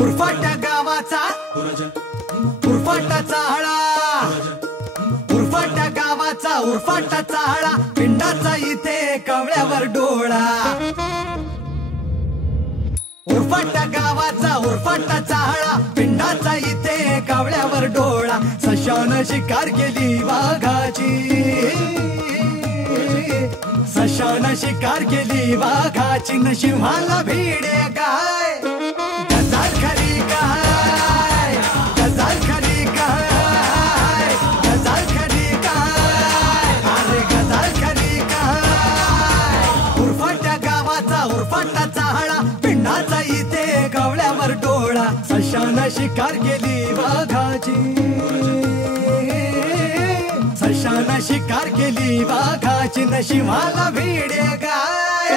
उरफाटा गावाचा उरफाटा चाहळा, उरफाटा गावाचा उरफाटा चाहळा, पिंडाचा इथे कवळ्यावर डोळा। उरफाटा गावाचा उरफाटा चाहळा, पिंडाचा इथे कवळ्यावर डोळा। सशानं शिकार केली वाघाची, सशानं शिकार केली वाघाची, न सिंहाला भिडे काय गजाल खरी काय, गजाल खरी काय, गजाल खरी काय, अरे गजाल खरी काय। उरफाट्या गावाचा उरफाटा चाहळा, पिंडाचा इथे कवळ्यावर डोळा। सशानं शिकार केली वाघाची, सशानं शिकार केली वाघाची, न सिंहाला भिडे काय।